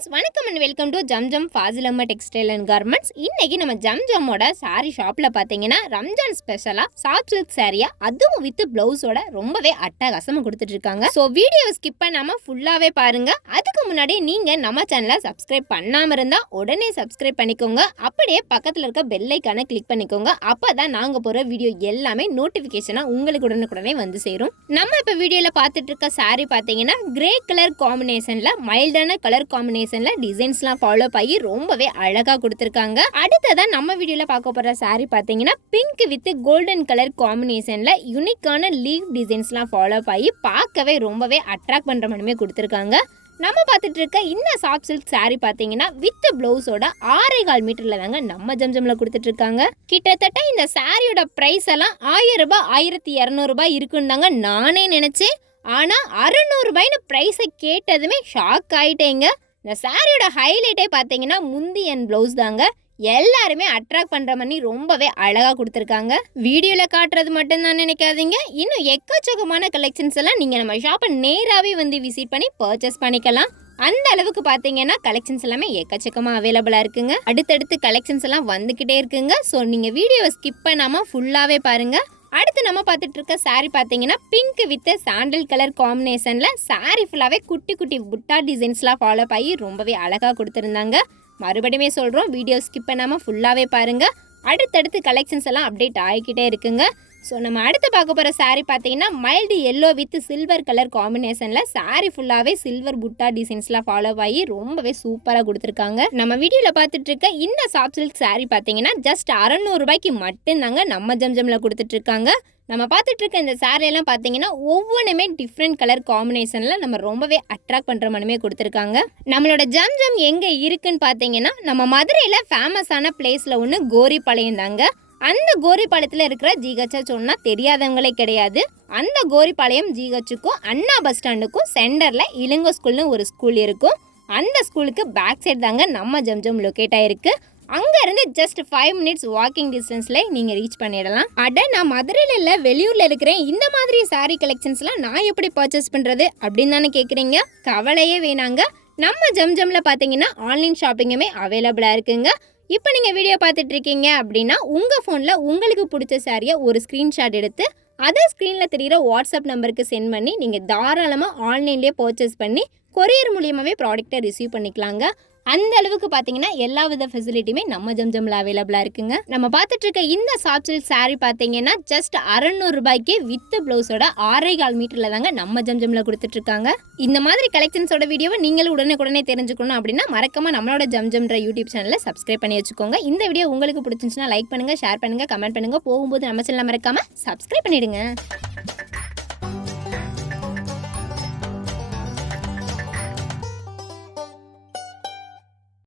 Friends, வணக்கம் and welcome to Zamzam Fazil textile and garments. இன்னைக்கு நம்ம ஜம்ஜமோட சாரி ஷாப்ல பாத்தீங்கன்னா ரம்ஜான் ஸ்பெஷலா சாஃப்ட் சில்க் சாரியா அதுவும் வித் பிளவுஸோட ரொம்பவே அட்டகாசமா கொடுத்துட்டு இருக்காங்க. ஸோ வீடியோவை ஸ்கிப் பண்ணாம ஃபுல்லாவே பாருங்க. அதுக்கு முன்னாடி நீங்க நம்ம சேனலை சப்ஸ்கிரைப் பண்ணாம இருந்தா உடனே சப்ஸ்கிரைப் பண்ணிக்கோங்க. அப்படியே பக்கத்துல இருக்க பெல் ஐக்கானை கிளிக் பண்ணிக்கோங்க. அப்பதான் நாங்க போற வீடியோ எல்லாமே நோட்டிபிகேஷனா உங்களுக்கு உடனுக்குடனே வந்து சேரும். நம்ம இப்ப வீடியோல பாத்துட்டு இருக்க சாரி பாத்தீங்கன்னா கிரே கலர் காம்பினேஷன்ல மைல்டான கலர் காம்பினேஷன்ல டிசைன்ஸ்லாம் ஃபாலோ பண்ணி ரொம்பவே அழகா கொடுத்திருக்காங்க. அடுத்ததா நம்ம வீடியோல பார்க்க போற சாரி பாத்தீங்கன்னா பிங்க் வித் கோல்டன் கலர் காம்பினேஷன்ல யூனிக்கான லீவ் டிசைன்ஸ்லாம் ஃபாலோ பண்ணி பார்க்கவே ரொம்பவே அட்ராக்ட் பண்ற மாதிரி கொடுத்திருக்காங்க. நம்ம பார்த்துட்டு இருக்க இந்த சாஃப்ட் சில்க் சாரி பாத்தீங்கன்னா வித் பிளவுஸோட 6.25 மீட்டர்ல தாங்க நம்ம ஜம்ஜம்ல கொடுத்துட்டு இருக்காங்க. கிட்டத்தட்ட இந்த சாரியோட பிரைஸ் எல்லாம் 1000 ரூபாய் 1200 ரூபாய் இருக்குன்னு தாங்க நானே நினைச்சேன். ஆனா 600 ரூபாய்னு பிரைஸை கேட்டதுமே ஷாக் ஆயிட்டேங்க. இந்த சாரியோட ஹைலைட்டே பார்த்தீங்கன்னா முந்தி அண்ட் ப்ளவுஸ் தாங்க. எல்லாருமே அட்ராக்ட் பண்ற மாதிரி ரொம்பவே அழகா கொடுத்துருக்காங்க. வீடியோல காட்டுறது மட்டும் தான் நினைக்காதீங்க, இன்னும் எக்கச்சக்கமான கலெக்ஷன்ஸ் எல்லாம் நீங்க நம்ம ஷாப்பை நேராவே வந்து விசிட் பண்ணி பர்ச்சேஸ் பண்ணிக்கலாம். அந்த அளவுக்கு பாத்தீங்கன்னா கலெக்ஷன்ஸ் எல்லாமே எக்கச்சக்கமா அவைலபிளா இருக்குங்க. அடுத்தடுத்து கலெக்ஷன்ஸ் எல்லாம் வந்துகிட்டே இருக்குங்க. ஸோ நீங்க வீடியோவை ஸ்கிப் பண்ணாம ஃபுல்லாவே பாருங்க. அடுத்து நம்ம பார்த்துட்டு இருக்க சாரி பார்த்தீங்கன்னா பிங்க் வித் சாண்டல் கலர் காம்பினேஷன்ல சாரி ஃபுல்லாவே குட்டி குட்டி புட்டா டிசைன்ஸ்லாம் ஃபாலோ பண்ணி ரொம்பவே அழகா கொடுத்துருந்தாங்க. மறுபடியுமே சொல்றோம், வீடியோ ஸ்கிப் பண்ணாம ஃபுல்லாவே பாருங்க. அடுத்தடுத்து கலெக்ஷன்ஸ் எல்லாம் அப்டேட் ஆகிக்கிட்டே இருக்குங்க. ஸோ நம்ம அடுத்து பார்க்க போகிற சாரீ பார்த்தீங்கன்னா mild yellow with silver colour காம்பினேஷனில் சாரீ ஃபுல்லாகவே சில்வர் புட்டா டிசைன்ஸ்லாம் ஃபாலோ ஆகி ரொம்பவே சூப்பராக கொடுத்துருக்காங்க. நம்ம வீடியோவில் பார்த்துட்டு இருக்க இந்த சாஃப்ட் சில்க் சாரீ பார்த்தீங்கன்னா ஜஸ்ட் 600 ரூபாய்க்கு மட்டும்தாங்க நம்ம ஜம்ஜமில் கொடுத்துட்ருக்காங்க. நம்ம பார்த்துட்டு இருக்க இந்த சாரியெல்லாம் பார்த்தீங்கன்னா ஒவ்வொன்றுமே டிஃப்ரெண்ட் கலர் காம்பினேஷனில் நம்ம ரொம்பவே அட்ராக்ட் பண்ணுற மனமே கொடுத்துருக்காங்க. நம்மளோட ஜம்ஜம் எங்கே இருக்குன்னு பார்த்தீங்கன்னா நம்ம மதுரையில் ஃபேமஸான பிளேஸில் ஒன்று கோரிப்பாளையம் தாங்க. அந்த கோரிப்பாளையத்தில் இருக்கிற ஜிஹெச்சை சொன்னால் தெரியாதவங்களே கிடையாது. அந்த கோரிப்பாளையம் ஜிஹெச்சுக்கும் அண்ணா பஸ் ஸ்டாண்டுக்கும் சென்டரில் இளங்கோ ஸ்கூல்னு ஒரு ஸ்கூல் இருக்கும். அந்த ஸ்கூலுக்கு பேக் சைடு தாங்க நம்ம ஜம்ஜம் லொக்கேட் ஆகிருக்கு. அங்கேருந்து ஜஸ்ட் 5 மினிட்ஸ் வாக்கிங் டிஸ்டன்ஸில் நீங்கள் ரீச் பண்ணிடலாம். நான் மதுரையில் இல்லை வெளியூரில் இருக்கிறேன், இந்த மாதிரி சாரீ கலெக்ஷன்ஸ்லாம் நான் எப்படி பர்ச்சேஸ் பண்ணுறது அப்படின்னு தானே கேட்குறீங்க. கவலையே வேணாங்க. நம்ம ஜம்ஜமில் பார்த்தீங்கன்னா ஆன்லைன் ஷாப்பிங்குமே அவைலபிளாக இருக்குங்க. இப்போ நீங்கள் வீடியோ பார்த்துட்டு இருக்கீங்க அப்படின்னா உங்கள் ஃபோனில் உங்களுக்கு பிடிச்ச சாரியை ஒரு ஸ்க்ரீன்ஷாட் எடுத்து அதை ஸ்க்ரீனில் தெரிகிற வாட்ஸ்அப் நம்பருக்கு சென்ட் பண்ணி நீங்கள் தாராளமாக ஆன்லைன்லேயே பர்ச்சேஸ் பண்ணி கொரியர் மூலியமாகவே ப்ராடக்ட்டை ரிசீவ் பண்ணிக்கலாங்க. அந்த அளவுக்கு பார்த்தீங்கன்னா எல்லா வித ஃபெசிலிட்டியுமே நம்ம ஜம்ஜம்ல அவைலபிளாக இருக்குங்க. நம்ம பார்த்துட்டு இருக்க இந்த சாஃப்ட் சில்க் சாரீ பார்த்தீங்கன்னா ஜஸ்ட் 600 ரூபாய்க்கு வித் ப்ளவுஸோட 6.25 மீட்டரில் தாங்க நம்ம ஜம்ஜம்ல கொடுத்துட்ருக்காங்க. இந்த மாதிரி கலெக்ஷன்ஸோட வீடியோவை நீங்களும் உடனே தெரிஞ்சுக்கணும் அப்படின்னா மறக்காம நம்மளோட ஜம்ஜம்ன்ற யூடியூப் சேனலை சப்ஸ்கிரைப் பண்ணி வச்சுக்கோங்க. இந்த வீடியோ உங்களுக்கு பிடிச்சிருந்துச்சுன்னா லைக் பண்ணுங்க, ஷேர் பண்ணுங்க, கமெண்ட் பண்ணுங்க. போகும்போது நம்ம சேனலை மறக்காம சப்ஸ்கிரைப் பண்ணிடுங்க.